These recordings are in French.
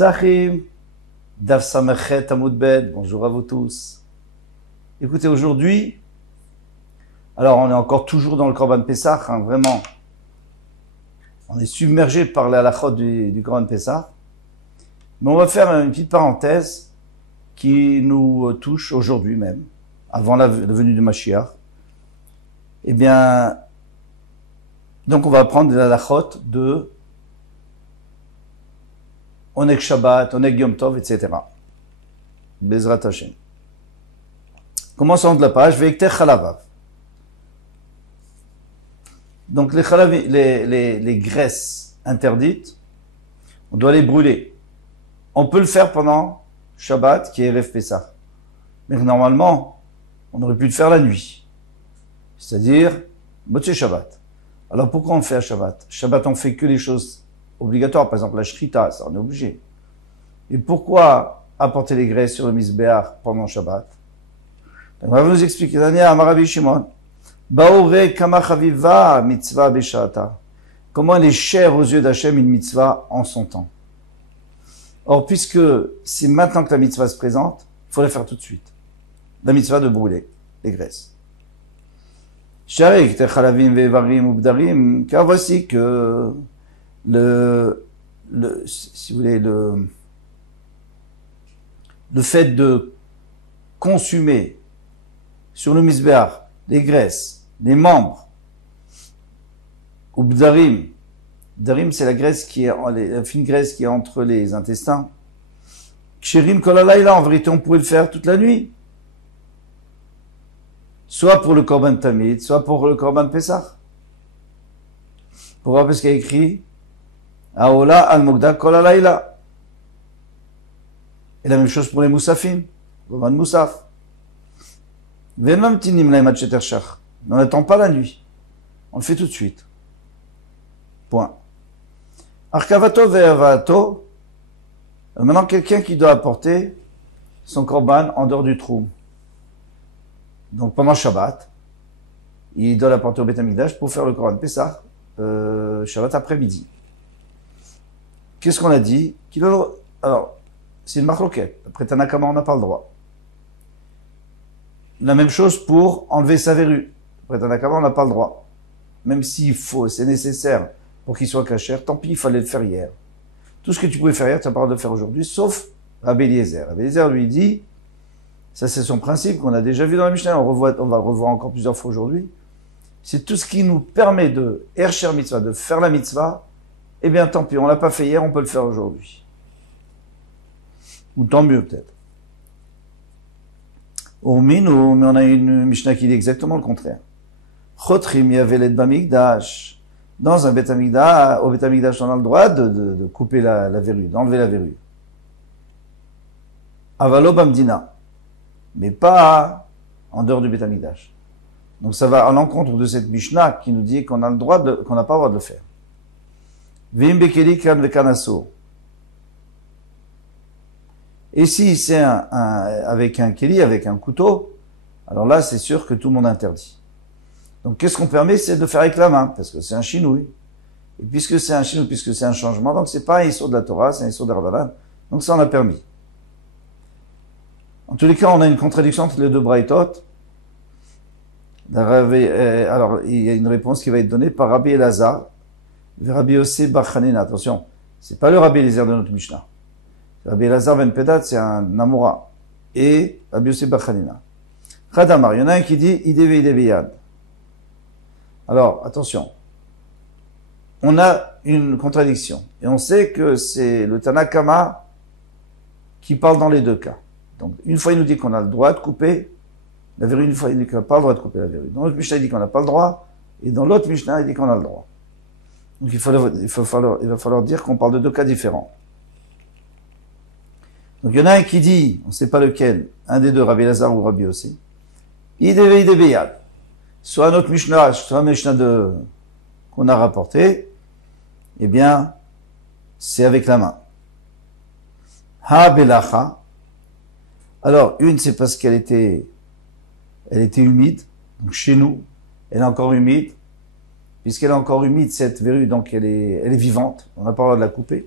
Zachim, Daf Samechet Amud Bet, bonjour à vous tous. Écoutez, aujourd'hui, alors on est encore toujours dans le Korban Pessah, hein, vraiment. On est submergé par la halachot du Korban Pessah. Mais on va faire une petite parenthèse qui nous touche aujourd'hui même, avant la venue du Mashiach. Eh bien, donc on va apprendre la halachot de Oneg Shabbat, Oneg Yom Tov, etc. Bezrat Hashem. Commençons de la page, Ve'ekter Chalavav. Donc les graisses interdites, on doit les brûler. On peut le faire pendant Shabbat, qui est Erev Pessah. Mais normalement, on aurait pu le faire la nuit. C'est-à-dire, Motzei Shabbat. Alors pourquoi on fait à Shabbat? Shabbat, on fait que les choses obligatoires. Par exemple, la Shrita, ça on est obligé. Et pourquoi apporter les graisses sur le Mizbeach pendant Shabbat? On va nous expliquer. Amarabi Shimon. Baore kama chaviva mitzvah b'sha'ata. Comment elle est chère aux yeux d'Hachem une mitzvah en son temps. Or, puisque c'est maintenant que la mitzvah se présente, il faut la faire tout de suite. La mitzvah de brûler les graisses. Car voici que si vous voulez, le fait de consumer sur le misbeach les graisses, les membres, ou bdarim. Bdarim, c'est la graisse la fine graisse qui est entre les intestins. Ksherim kolalayla, en vérité, on pouvait le faire toute la nuit. Soit pour le Korban Tamid, soit pour le Korban Pessah. Pourquoi? Parce qu'il y a écrit Aola al-Mogda kolalayla. Et la même chose pour les Moussafim, Korban Moussaf. On n'attend pas la nuit. On le fait tout de suite. Point. Arkavato ve'avato. Maintenant, quelqu'un qui doit apporter son korban en dehors du troum. Donc, pendant Shabbat, il doit l'apporter au Beth Amikdash pour faire le Korban Pessah, Shabbat après-midi. Qu'est-ce qu'on a dit? Alors, c'est une marloquette. Après Tanakama, on n'a pas le droit. La même chose pour enlever sa verrue. Après Tanakama, on n'a pas le droit. Même s'il faut, c'est nécessaire pour qu'il soit cachère, tant pis, il fallait le faire hier. Tout ce que tu pouvais faire hier, tu n'as pas le droit de le faire aujourd'hui, sauf Rabbi Eliezer. Rabbi Eliezer lui dit, ça c'est son principe qu'on a déjà vu dans la Mishnah, on va le revoir encore plusieurs fois aujourd'hui. C'est tout ce qui nous permet de Hersher Mitzvah, de faire la Mitzvah, eh bien tant pis, on l'a pas fait hier, on peut le faire aujourd'hui. Ou tant mieux peut-être. Mais on a une Mishnah qui dit exactement le contraire. Chotrim yavelet bamikdash. Dans un Beth Amikdash, au Beth Amikdash, on a le droit de couper la verrue, d'enlever la verrue. Avalo bamdina. Mais pas en dehors du Beth Amikdash. Donc ça va à l'encontre de cette Mishnah qui nous dit qu'on a le droit qu'on n'a pas le droit de le faire. Vim bekeli kan vekanaso. Et si c'est avec un keli, avec un couteau, alors là, c'est sûr que tout le monde interdit. Donc, qu'est-ce qu'on permet? C'est de faire avec la main, parce que c'est un chinouille. Et puisque c'est un chinouille, puisque c'est un changement, donc c'est pas un issur de la Torah, c'est un issur de Rabbanan. Donc, ça, on a permis. En tous les cas, on a une contradiction entre les deux braïtot. Alors, il y a une réponse qui va être donnée par Rabbi Elazar, Rabbi Yossé Bar Chanina. Attention, c'est pas le Rabbi Elazar de notre Mishnah. Rabbi Elazar ben Pedat, c'est un Amora. Et Rabbi Yossé Bar Chanina. Khadamar, il y en a un qui dit Ideve Ideviyad. Alors, attention. On a une contradiction. Et on sait que c'est le Tanakama qui parle dans les deux cas. Donc, une fois, il nous dit qu'on a le droit de couper la verrue. Une fois, il dit qu'on n'a pas le droit de couper la verrue. Dans l'autre Mishnah, il dit qu'on n'a pas le droit. Et dans l'autre Mishnah, il dit qu'on a le droit. Donc, il va falloir dire qu'on parle de deux cas différents. Donc, il y en a un qui dit, on ne sait pas lequel, un des deux, Rabbi Elazar ou Rabbi aussi, Ideveyad. Soit notre Mishnah, soit un Mishnah qu'on a rapporté, eh bien, c'est avec la main. Ha belacha. Alors, une, c'est parce qu'elle était humide. Donc, chez nous, elle est encore humide. Puisqu'elle est encore humide, cette verrue, donc elle est vivante. On n'a pas le droit de la couper.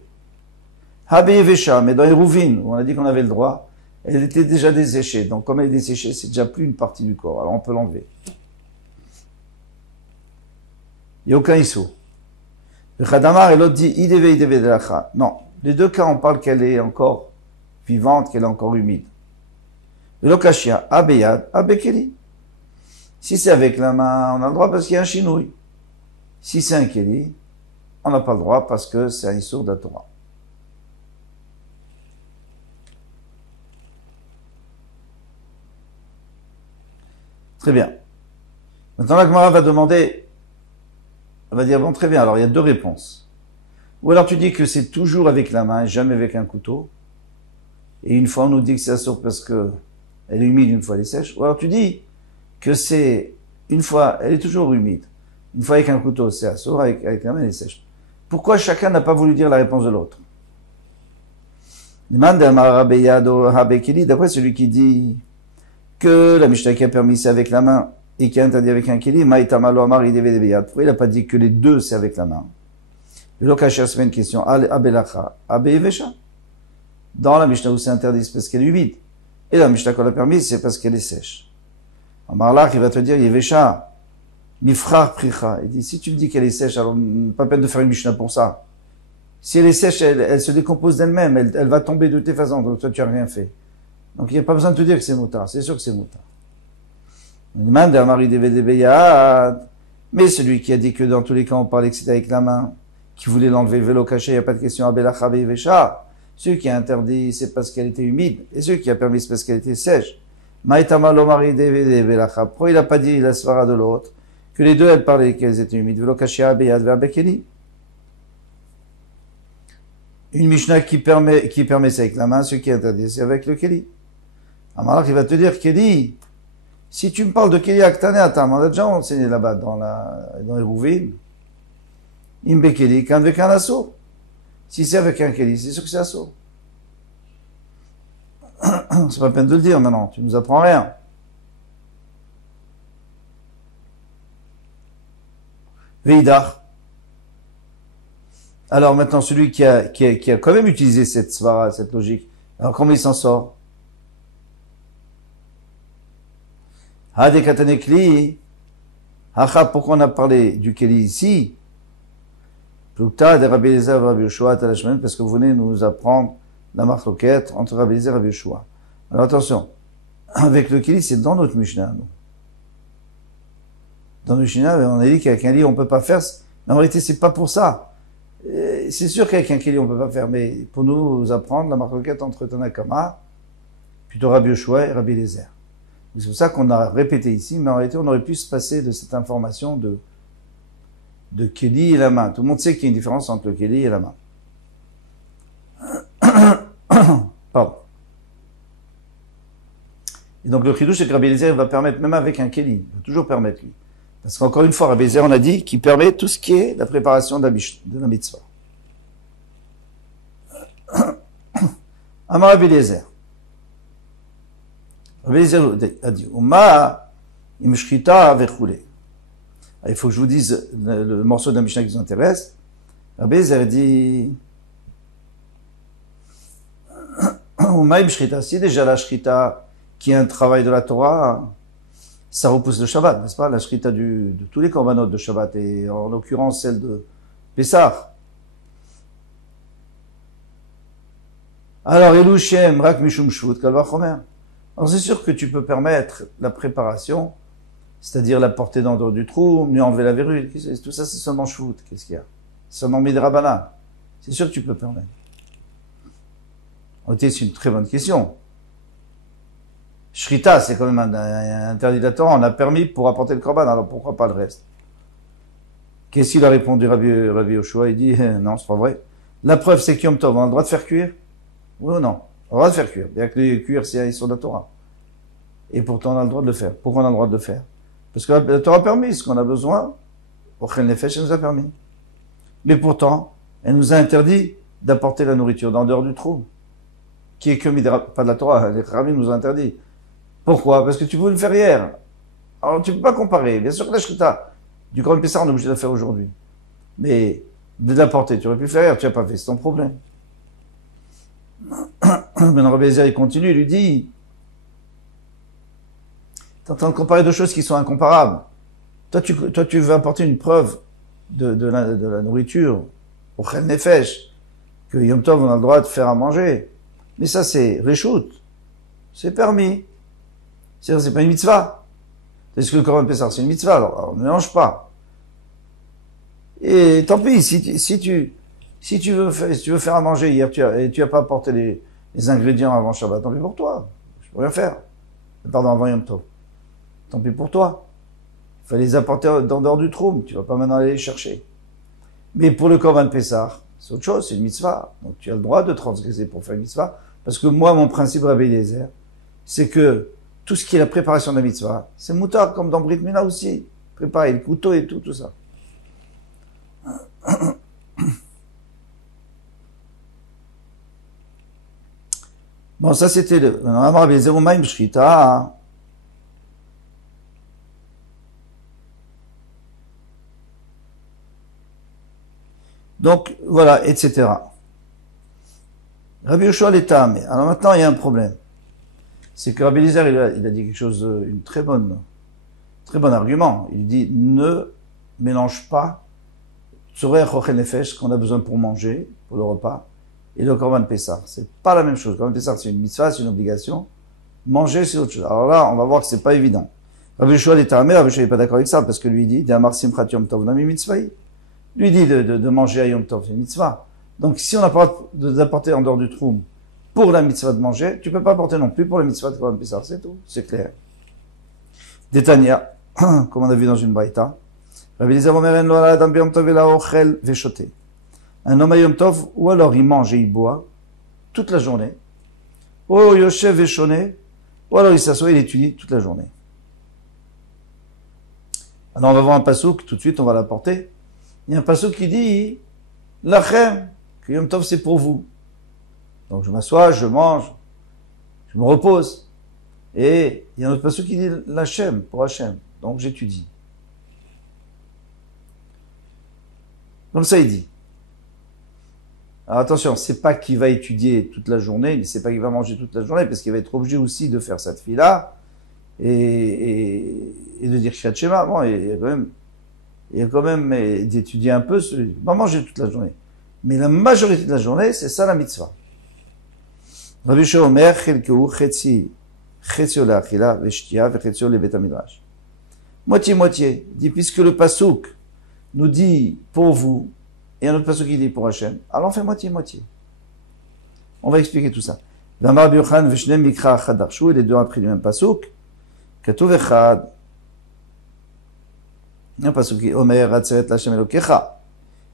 Habeyevesha, mais dans Hérouvine, où on a dit qu'on avait le droit, elle était déjà desséchée. Donc, comme elle est desséchée, c'est déjà plus une partie du corps. Alors, on peut l'enlever. Il n'y a aucun issue. Le Khadamar et l'autre dit, ideve de lacha. Non. Les deux cas, on parle qu'elle est encore vivante, qu'elle est encore humide. Le lokashia, abeyad, abekeli. Si c'est avec la main, on a le droit parce qu'il y a un chinouille. Si c'est un keli, on n'a pas le droit parce que c'est un issur de la Torah. Très bien. Maintenant, la Gemara va demander, elle va dire, bon, très bien, alors il y a deux réponses. Ou alors tu dis que c'est toujours avec la main, jamais avec un couteau. Et une fois on nous dit que c'est assourd parce que elle est humide, une fois elle est sèche. Ou alors tu dis que c'est, une fois, elle est toujours humide. Une fois avec un couteau, c'est assourd, avec la main elle est sèche. Pourquoi chacun n'a pas voulu dire la réponse de l'autre? D'après celui qui dit que la Mishnah qui a permis c'est avec la main et qui a interdit avec un keli, pourquoi il n'a pas dit que les deux c'est avec la main? Le Kacher se fait une question, abelacha, abeyevesha. Dans la Mishnah où c'est interdit, c'est parce qu'elle est humide. Et la Mishnah qu'on a permis, c'est parce qu'elle est sèche. Amarlach, il va te dire, yevesha, mifrar pricha. Il dit, si tu me dis qu'elle est sèche, alors pas peine de faire une Mishnah pour ça. Si elle est sèche, elle se décompose d'elle-même, elle va tomber de tes façons, donc toi tu n'as rien fait. Donc il n'y a pas besoin de te dire que c'est moutard, c'est sûr que c'est moutard. On demande à Marie mais celui qui a dit que dans tous les cas on parlait que c'était avec la main, qui voulait l'enlever le vélo caché, il n'y a pas de question, abelacha beyevesha. Celui qui a interdit, c'est parce qu'elle était humide, et celui qui a permis, c'est parce qu'elle était sèche. Pourquoi il n'a pas dit la svara de l'autre, que les deux elles parlaient qu'elles étaient humides, vélo caché abeyad verbekeli. Une Mishnah qui permet c'est avec la main, ce qui est interdit, c'est avec le Keli. Alors il va te dire, Keli, si tu me parles de Keli Aktane Atam, on a déjà enseigné là-bas dans les Rouvines, Imbe Keli, quand avec un assaut. Si c'est avec un Keli, c'est sûr que c'est assaut. C'est pas peine de le dire maintenant, tu nous apprends rien. Veidar. Alors maintenant, celui qui a quand même utilisé cette svara, cette logique, alors comment il s'en sort? Hadekatanekli, hacha, pourquoi on a parlé du Keli ici? Plukta de Rabbi Eliezer et Rabbi Yoshua Talashman, parce que vous venez nous apprendre la marloquette entre Rabbi Eliezer et Rabbi Yoshua. Alors attention, avec le Keli, c'est dans notre Mishnah, nous. Dans notre Mishnah, on a dit qu'avec un lit, on peut pas faire, mais en réalité, c'est pas pour ça. C'est sûr qu'avec un Keli, on peut pas faire, mais pour nous apprendre la marloquette entre Tanakama, plutôt Rabbi Yoshua et Rabbi Eliezer. C'est pour ça qu'on a répété ici, mais en réalité, on aurait pu se passer de cette information de Keli et la main. Tout le monde sait qu'il y a une différence entre le Keli et la main. Pardon. Et donc le chidouche, c'est que Rabbi Eliezer va permettre, même avec un Keli, il va toujours permettre lui. Parce qu'encore une fois, Rabbi Eliezer, on a dit qu'il permet tout ce qui est la préparation de la mitzvah. Amar Rabbi Eliezer. Rabbi Eliezer a dit, Uma imshchita vechule. Il faut que je vous dise le morceau de la Mishnah qui vous intéresse. Rabbi Eliezer dit, Uma imshchita, si déjà la shrita, qui est un travail de la Torah, ça repousse le Shabbat, n'est-ce pas? La shrita de tous les korbanot de Shabbat, et en l'occurrence celle de Pessah. Alors, Elushem, Rak Mishum Shvut, Kalva Chomer. Alors, c'est sûr que tu peux permettre la préparation, c'est-à-dire la porter dans du trou, mieux enlever la verrue, tout ça c'est seulement Shvut, qu'est-ce qu'il y a? C'est seulement Midrabana. C'est sûr que tu peux permettre. En réalité, c'est une très bonne question. Shrita, c'est quand même un interdit de la Torah, on a permis pour apporter le korban, alors pourquoi pas le reste? Qu'est-ce qu'il a répondu Rabbi Yoshua? Il dit, non, c'est pas vrai. La preuve, c'est qu'Yom Tov, on a le droit de faire cuire? Oui ou non? On a le droit de faire cuire. Bien que les cuire, c'est sur la Torah. Et pourtant, on a le droit de le faire. Pourquoi on a le droit de le faire? Parce que la Torah a permis ce qu'on a besoin. Ochel Nefesh, elle nous a permis. Mais pourtant, elle nous a interdit d'apporter la nourriture dans dehors du trou. Qui est que pas de la Torah, les Khamim nous ont interdit. Pourquoi? Parce que tu pouvais le faire hier. Alors tu peux pas comparer. Bien sûr que la Shrita du Grand Pessah, on est obligé de la faire aujourd'hui. Mais de l'apporter, tu aurais pu le faire hier, tu n'as pas fait, c'est ton problème. Maintenant, Rabbi Eliezer, il continue, il lui dit, t'es en train de comparer deux choses qui sont incomparables. Toi, tu veux apporter une preuve de la nourriture au Chel Nefesh, que Yom Tov, on a le droit de faire à manger. Mais ça, c'est Réchout. C'est permis. C'est pas une mitzvah. Est-ce que le Korban Pessah, c'est une mitzvah? Alors, on ne mélange pas. Et tant pis, si tu veux faire à manger hier, tu as pas apporté les ingrédients avant Shabbat, tant pis pour toi. Je peux rien faire. Pardon, avant Yom Tov. Tant pis pour toi. Il fallait les apporter dans dehors du troum. Tu vas pas maintenant aller les chercher. Mais pour le Korban Pessah, c'est autre chose, c'est une mitzvah. Donc tu as le droit de transgresser pour faire une mitzvah. Parce que moi, mon principe Rabbi Eliezer, c'est que tout ce qui est la préparation de la mitzvah, c'est moutard, comme dans Brit Mila aussi. Préparer le couteau et tout ça. Bon, ça c'était le... Maintenant, Rabbi Eliezer Umayim Shrita. Donc, voilà, etc. Rabbi Yoshua l'État, mais alors maintenant, il y a un problème. C'est que Rabbi Eliezer, il a dit quelque chose, une très bon argument. Il dit, ne mélange pas Tzorech Ochel Nefesh, qu'on a besoin pour manger, pour le repas, et le Korban Pessah. C'est pas la même chose. Le Korban Pessah, c'est une mitzvah, c'est une obligation. Manger, c'est autre chose. Alors là, on va voir que c'est pas évident. Rabbi Yoshua l'État, mais Rabbi Yoshua n'est pas d'accord avec ça, parce que lui dit, D'amar Simchat Yom Tov Nami Mitzvahi. Lui dit de manger à Yom Tov, c'est une mitzvah. Donc, si on n'a pas d'apporter en dehors du troum pour la mitzvah de manger, tu peux pas apporter non plus pour la mitzvah de Korban Pessah, c'est tout, c'est clair. Détania, comme on a vu dans une braïta, Rabbi Eliezer Omer en lo ala adam b'yom tov ela ochel veshote. Un homme à Yom Tov, ou alors il mange et il boit toute la journée, ou yoshev veshone, ou alors il s'assoit et il étudie toute la journée. Alors on va voir un pasouk, tout de suite on va l'apporter. Il y a un pasouk qui dit Lachem, que Yom Tov c'est pour vous. Donc je m'assois, je mange, je me repose. Et il y a un autre pasouk qui dit Lachem, pour Hachem. Donc j'étudie. Comme ça il dit. Alors attention, c'est pas qu'il va étudier toute la journée, mais c'est pas qu'il va manger toute la journée, parce qu'il va être obligé aussi de faire cette fille-là et de dire Kriyat Shema. Bon, il y a quand même d'étudier un peu, il va manger toute la journée. Mais la majorité de la journée, c'est ça la mitzvah. Rabbi Yoshua Omer, Chelkeu, Chetzio le'achila, ve'shtia, ve'chetzio le'bet hamidrash. Moitié-moitié. Il dit, puisque le pasouk nous dit pour vous, et un autre pasouk qui dit pour Hachem, alors on fait moitié-moitié. On va expliquer tout ça. V'amar Rabbi Yochanan v'shneim mikra achad darshu, et les deux ont appris du même pasouk. Katuv echad. Un pasouk qui Omer atzeret l'Hachem elokecha.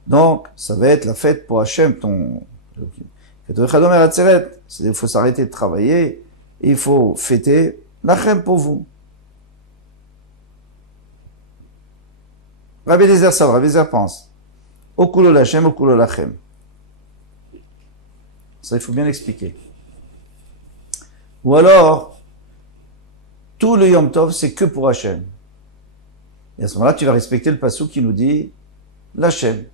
Donc, ça va être la fête pour Hachem, ton... Katuv echad Omer atzeret. C'est-à-dire, il faut s'arrêter de travailler, et il faut fêter l'Hachem pour vous. Rabbi Eliezer savent, Rabbi Eliezer pense. Okulo l'Hachem, okulo l'Hachem. Ça, il faut bien l'expliquer. Ou alors, tout le Yom Tov, c'est que pour Hachem. Et à ce moment-là, tu vas respecter le pasouk qui nous dit l'Hachem.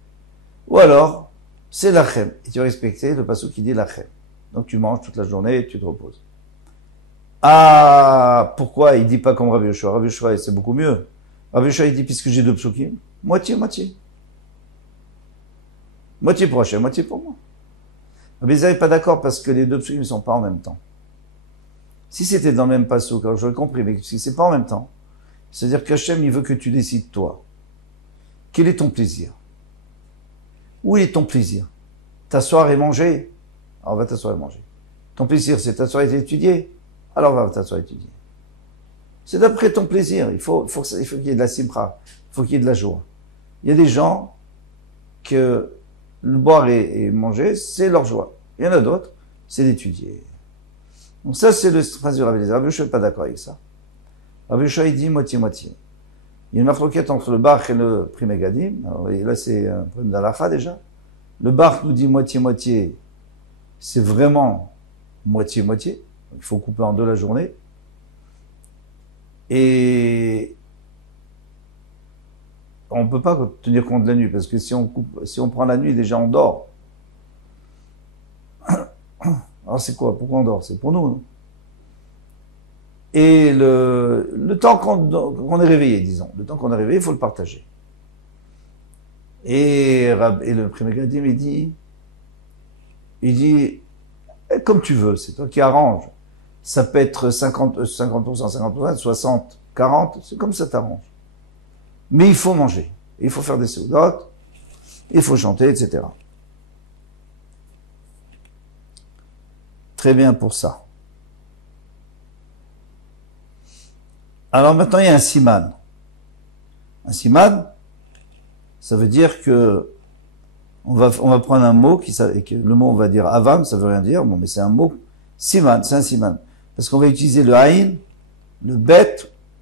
Ou alors, c'est l'Hachem. Et tu vas respecter le pasouk qui dit l'Hachem. Donc tu manges toute la journée et tu te reposes. Ah, pourquoi il dit pas comme Rabbi Yoshua? Rabbi Yoshua, c'est beaucoup mieux. Rabbi Yoshua, il dit, puisque j'ai deux psukim, moitié-moitié. Moitié pour Hachem, moitié pour moi. Rabbi Eliezer n'est pas d'accord parce que les deux psukim ne sont pas en même temps. Si c'était dans le même pasouk, alors j'aurais compris, mais si c'est pas en même temps, c'est-à-dire qu'Hachem, il veut que tu décides toi. Quel est ton plaisir? Où est ton plaisir? T'asseoir et manger? Alors va t'asseoir et manger. Ton plaisir, c'est t'asseoir et étudier? Alors va t'asseoir et étudier. C'est d'après ton plaisir. Il faut qu'il y ait de la simcha. Il faut qu'il y ait de la joie. Il y a des gens que le boire et manger, c'est leur joie. Il y en a d'autres, c'est d'étudier. Donc ça, c'est le principe de Rabbi Eliezer. Rabbi Yoshua n'est pas d'accord avec ça. Rabbi Yoshua, il dit moitié-moitié. Il y a une marloquette entre le Bach et le Pri Megadim. Alors là, c'est un problème d'halakha déjà. Le Bach nous dit moitié-moitié. C'est vraiment moitié-moitié. Il faut couper en deux la journée. Et on ne peut pas tenir compte de la nuit, parce que si on prend la nuit, déjà on dort. Alors c'est quoi? Pourquoi on dort? C'est pour nous, non? Et le temps qu'on est réveillé, disons, le temps qu'on est réveillé, il faut le partager. Et le Pri Megadim, il dit, comme tu veux, c'est toi qui arranges. Ça peut être 50%, 50%, 60, 40, c'est comme ça t'arrange. Mais il faut manger. Il faut faire des seudotes, il faut chanter, etc. Très bien pour ça. Alors maintenant, il y a un siman. Un siman, ça veut dire que on va prendre un mot et que le mot on va dire avam, ça veut rien dire, bon, mais c'est un mot siman, c'est un siman. Parce qu'on va utiliser le aïn, le bet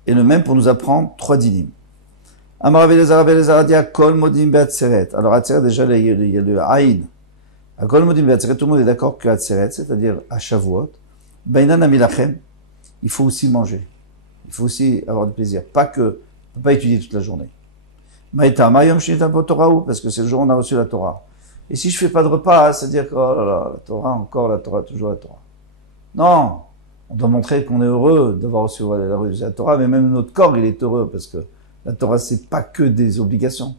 et le même pour nous apprendre 3 dinim. Amar Avelezar dit Kol modim be'atzeret. Alors atzeret, déjà, il y a le aïn. À Kol modim be'atzeret, tout le monde est d'accord que atzeret, c'est-à-dire à Shavuot, bainan amilachem, il faut aussi manger. Il faut aussi avoir du plaisir. Pas que, on peut pas étudier toute la journée. Maïtama yom shinitam Torahu, parce que c'est le jour où on a reçu la Torah. Et si je fais pas de repas, c'est-à-dire que, oh là là, la Torah, encore la Torah, toujours la Torah. Non! On doit montrer qu'on est heureux d'avoir reçu la Torah, mais même notre corps, il est heureux, parce que la Torah, c'est pas que des obligations.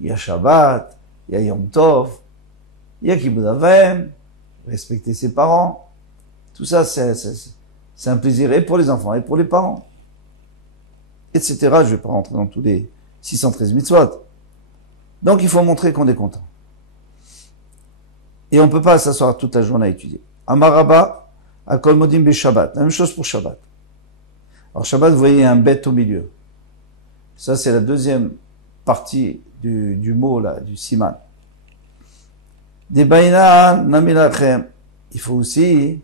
Il y a Shabbat, il y a Yom Tov, il y a Kibbutz Avim, respecter ses parents. Tout ça, c'est un plaisir et pour les enfants et pour les parents. Etc. Je vais pas rentrer dans tous les 613 mitzvot. Donc, il faut montrer qu'on est content. Et on peut pas s'asseoir toute la journée à étudier. Amaraba, Akol Modim Be Shabbat. La même chose pour Shabbat. Alors, Shabbat, vous voyez un bête au milieu. Ça, c'est la deuxième partie du mot, là, du siman. Des baïna namilachem. Il faut aussi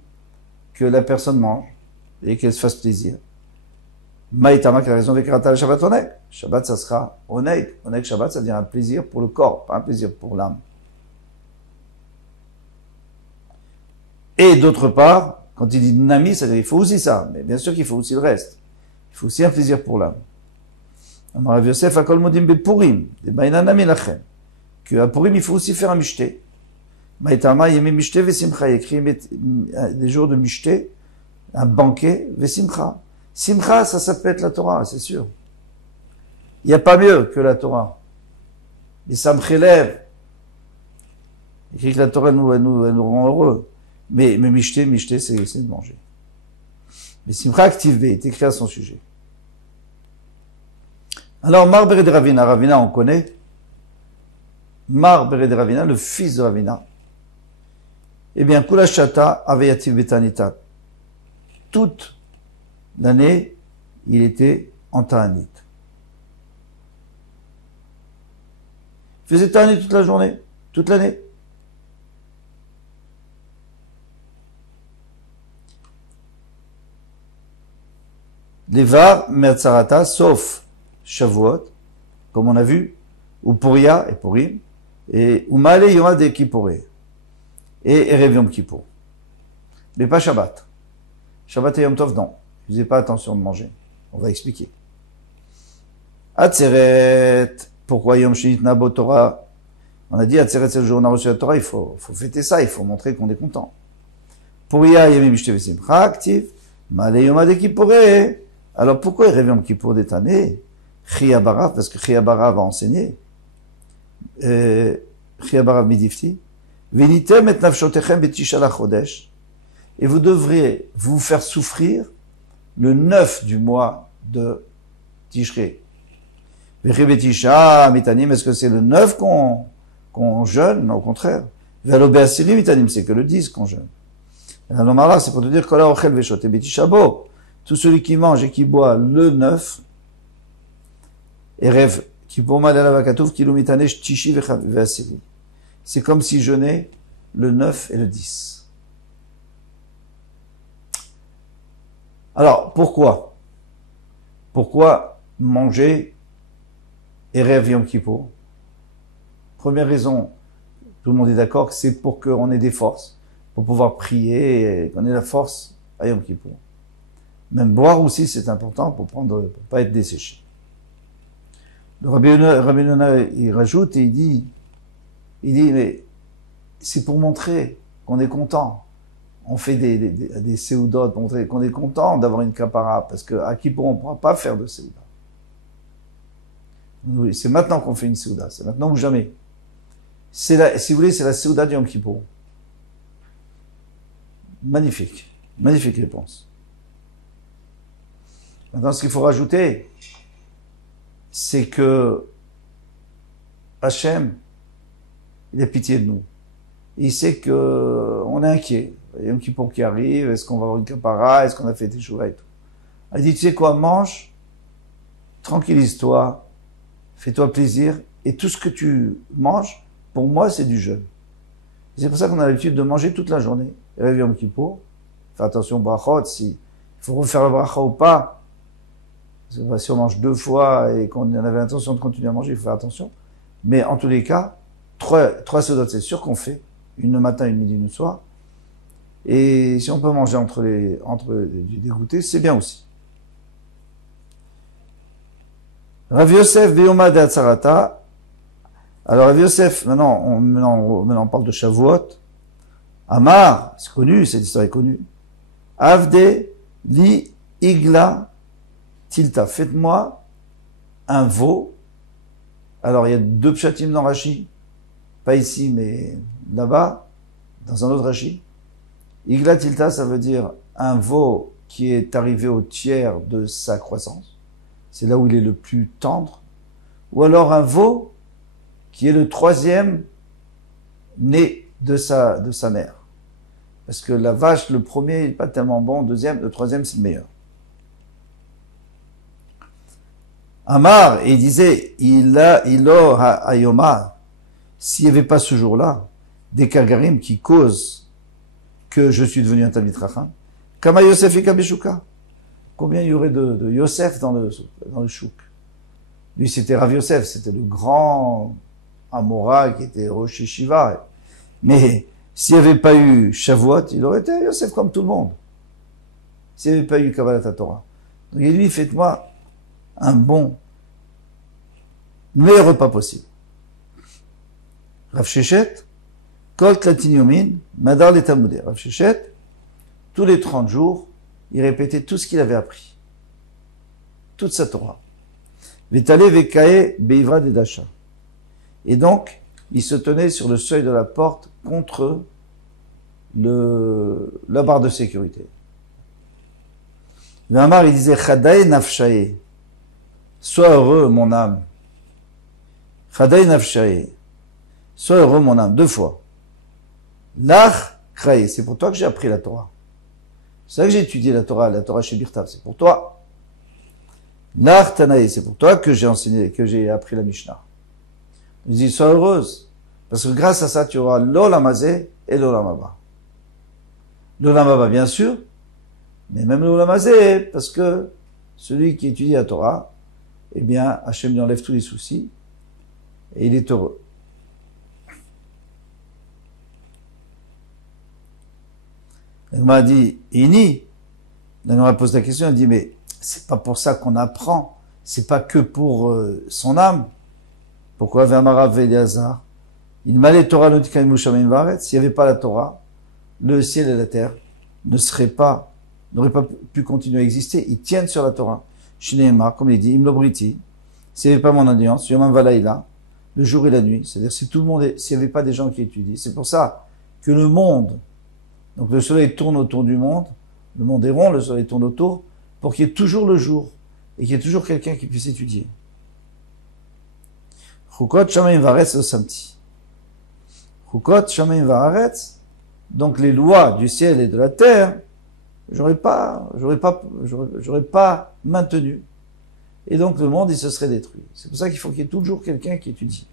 que la personne mange et qu'elle se fasse plaisir. Maïtama, qui a raison de Karata le Shabbat Oneg. Shabbat, ça sera Oneg. Oneg Shabbat, ça veut dire un plaisir pour le corps, pas un plaisir pour l'âme. Et d'autre part, quand il dit nami, ça veut dire il faut aussi ça. Mais bien sûr qu'il faut aussi le reste. Il faut aussi un plaisir pour l'âme. Amar Yosef, Akol Modim Be Purim. Des baïna nami lachem. Que à Purim, il faut aussi faire un mishté. Maïtama, yemi mishté vesimcha. Il écrit des jours de mishté, un banquet vesimcha. Simcha, ça peut être la Torah, c'est sûr. Il n'y a pas mieux que la Torah. Les samchelev. Il écrit que la Torah elle nous rend heureux. Mais mishté, c'est de manger. Mais simcha activé est écrit à son sujet. Alors, Mar Bered Ravina, Ravina, on connaît. Mar Bered Ravina, le fils de Ravina. Eh bien, Kulashata Aveyativ Betanita. Toute l'année, il était en Ta'anit. Il faisait Ta'anit toute la journée, toute l'année. Levar Merzarata, sauf Shavuot, comme on a vu, ou Puria et Purim, et Umale Yoma de Kippouré, et Erev Yom Kippour. Mais pas Shabbat. Shabbat et Yom Tov, non. Ne faisais pas attention de manger. On va expliquer. Atzeret, pourquoi Yom Shinit Nabo Torah? On a dit Atzeret, c'est le jour où on a reçu la Torah, il faut fêter ça, il faut montrer qu'on est content. Puria Yemim Mishte Vesimcha, actif, Male Yoma de Kippouré. Alors pourquoi Erev Yom Kippour d'être année? Chia Barav, parce que Chia Barav va enseigner. Chia Barav Midifti. Venitem et nafshotechem betisha la chodesh. Et vous devrez vous faire souffrir le 9 du mois de Tishrei. Vechi betisha mitanim, est-ce que c'est le 9 qu'on jeûne? Non, au contraire. Velo be'asiri mitanim, c'est que le 10 qu'on jeûne. Alors là, c'est pour te dire que là, ochel veshote betisha bo. Tout celui qui mange et qui boit le 9, et rêve, qui pour mal à la vakatouf, qui l'umitanesh tishi ve'asiri. C'est comme si jeûnait le 9 et le 10. Alors, pourquoi? Pourquoi manger et rêve Yom Kippour? Première raison, tout le monde est d'accord que c'est pour qu'on ait des forces, pour pouvoir prier et qu'on ait la force à Yom Kippour. Même boire aussi, c'est important pour pas être desséché. Le Rabbi Yonah, il rajoute et il dit, mais c'est pour montrer qu'on est content. on fait des séoudotes pour montrer qu'on est content d'avoir une capara, parce qu'à Kippour, on ne pourra pas faire de séouda. Oui, c'est maintenant qu'on fait une séouda, c'est maintenant ou jamais. Si vous voulez, c'est la séouda du Yom Kippour. Magnifique. Magnifique réponse. Maintenant, ce qu'il faut rajouter, c'est que Hachem, il a pitié de nous. Il sait que on est inquiet. Il y a Yom Kippour qui arrive, est-ce qu'on va avoir une capara, est-ce qu'on a fait des chouva et tout. Il dit, tu sais quoi, mange, tranquillise-toi, fais-toi plaisir, et tout ce que tu manges, pour moi, c'est du jeûne. C'est pour ça qu'on a l'habitude de manger toute la journée. Réveil Yom Kippour, fais attention au brachot, si il faut refaire le bracha ou pas. Si on mange 2 fois et qu'on avait l'intention de continuer à manger, il faut faire attention. Mais en tous les cas, 3 sodotes, c'est sûr qu'on fait. Une le matin, une midi, une le soir. Et si on peut manger entre du dégoûté, c'est bien aussi. Rav Yosef Be'oma de Hatzarata. Alors Rav Yosef, maintenant on parle de Shavuot. Amar, c'est connu, cette histoire est connue. Avde li igla tilta. Faites-moi un veau. Alors il y a 2 pshatim dans Rashi. Pas ici, mais là-bas, dans un autre Rashi. Igla tilta, ça veut dire un veau qui est arrivé au tiers de sa croissance. C'est là où il est le plus tendre. Ou alors un veau qui est le 3e né de sa mère. Parce que la vache, le premier, il n'est pas tellement bon, le 3e, c'est le meilleur. Amar, et il disait, il a ayoma, s'il n'y avait pas ce jour-là, des kagarim qui causent que je suis devenu un Talmid Chacham, Kama Yosef et Kabeshuka. Combien il y aurait de Yosef dans le chouk? Lui, c'était Rav Yosef, c'était le grand Amora qui était Rosh Yeshiva. Mais s'il n'y avait pas eu Shavuot, il aurait été Yosef comme tout le monde. S'il n'y avait pas eu Kabbalat Torah. Donc il dit, faites-moi un bon, meilleur repas possible. Rav Shechet, Kol Tlatin Yomin, Madar le Talmudé. Rav Shechet, tous les 30 jours, il répétait tout ce qu'il avait appris. Toute sa Torah. Vetale Vekae Beivra de Dasha. Et donc, il se tenait sur le seuil de la porte contre la barre de sécurité. Vamar, il disait, Chadae Nafshae. Sois heureux, mon âme. Chadae Nafshae. Sois heureux, mon âme. 2 fois. Lach Krae. C'est pour toi que j'ai appris la Torah. C'est ça que j'ai étudié la Torah chez Birtav, c'est pour toi. Nar Tanaï, c'est pour toi que j'ai enseigné, que j'ai appris la Mishnah. Il dit, sois heureuse, parce que grâce à ça, tu auras l'olamazé et l'olamaba. L'olamaba, bien sûr, mais même l'olamazé, parce que celui qui étudie la Torah, eh bien, Hachem lui enlève tous les soucis, et il est heureux. Elle m'a dit, Ini, elle m'a posé la question, elle dit, mais c'est pas pour ça qu'on apprend, c'est pas que pour son âme. Pourquoi Vermara Véliazar? Il m'allait Torah Notikaim Mushamim Varet, s'il n'y avait pas la Torah, le ciel et la terre n'auraient pas pu continuer à exister, ils tiennent sur la Torah. Shineema, comme il dit, Imlobriti, s'il n'y avait pas mon alliance, Yomam Valaïla, le jour et la nuit, c'est-à-dire si tout le monde, s'il n'y avait pas des gens qui étudient, c'est pour ça que le monde, donc le soleil tourne autour du monde, le monde est rond, le soleil tourne autour, pour qu'il y ait toujours le jour, et qu'il y ait toujours quelqu'un qui puisse étudier. Chukot Shamayim Varetz le samedi. Chukot Shamayim Varetz, donc les lois du ciel et de la terre, j'aurais pas maintenu. Et donc le monde, il se serait détruit. C'est pour ça qu'il faut qu'il y ait toujours quelqu'un qui étudie.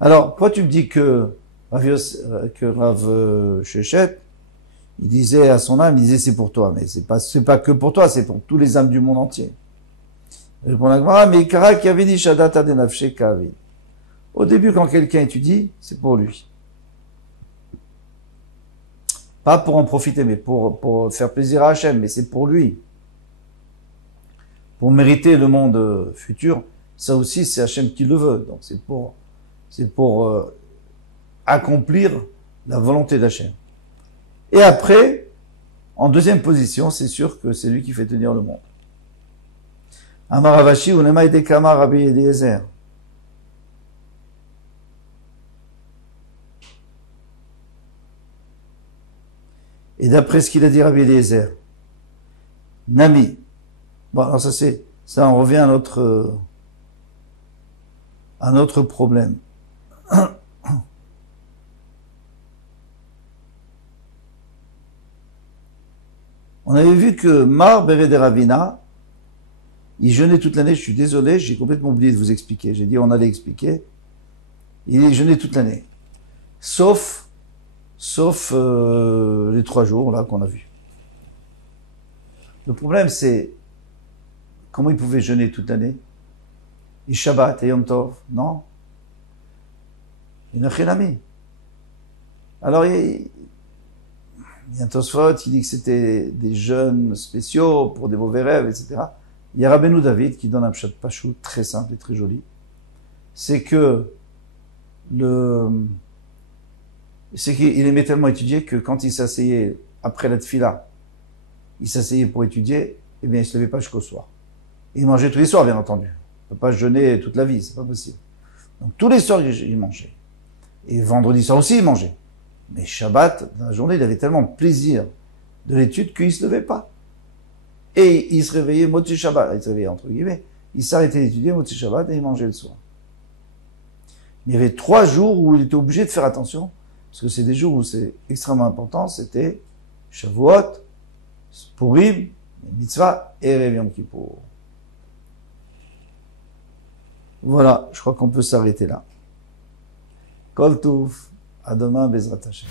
Alors, pourquoi tu me dis que Rav Shechet, il disait à son âme, il disait c'est pour toi, mais c'est pas que pour toi, c'est pour tous les âmes du monde entier. Répond la Gemara, mais Ikara qui avait dit Shadat Adenafshe Kavi. Au début, quand quelqu'un étudie, c'est pour lui. Pas pour en profiter, mais pour faire plaisir à Hachem, mais c'est pour lui. Pour mériter le monde futur, ça aussi, c'est Hachem qui le veut. Donc c'est pour accomplir la volonté d'Hachem. Et après, en deuxième position, c'est sûr que c'est lui qui fait tenir le monde. Amar Ravashi Unema Idekama Rabbi Eliezer. Et d'après ce qu'il a dit Rabbi Eliezer, Nami. Bon, alors ça on revient à notre problème. On avait vu que Mar Bered Ravina, il jeûnait toute l'année. Je suis désolé, j'ai complètement oublié de vous expliquer. J'ai dit on allait expliquer. Il jeûnait toute l'année. Sauf les 3 jours là qu'on a vus. Le problème c'est comment il pouvait jeûner toute l'année? Et Shabbat et Yom Tov, non? Il n'a rien mis. Alors il y a un Tosfot qui dit que c'était des jeûnes spéciaux pour des mauvais rêves, etc. Il y a Rabbeinu David qui donne un pshat pashut très simple et très joli. C'est qu'il aimait tellement étudier que quand il s'asseyait après la tfila, il s'asseyait pour étudier, eh bien il se levait pas jusqu'au soir. Il mangeait tous les soirs, bien entendu. On ne peut pas jeûner toute la vie, c'est pas possible. Donc tous les soirs il mangeait. Et vendredi soir aussi il mangeait. Mais Shabbat, dans la journée, il avait tellement de plaisir de l'étude qu'il ne se levait pas. Et il se réveillait Motzi Shabbat, il se réveillait entre guillemets, il s'arrêtait d'étudier Motzi Shabbat et il mangeait le soir. Mais il y avait 3 jours où il était obligé de faire attention, parce que c'est des jours où c'est extrêmement important, c'était Shavuot, Purim, Mitzvah et Erev Yom Kippour. Voilà, je crois qu'on peut s'arrêter là. Kol Touf, à demain, Bezrat Hashem.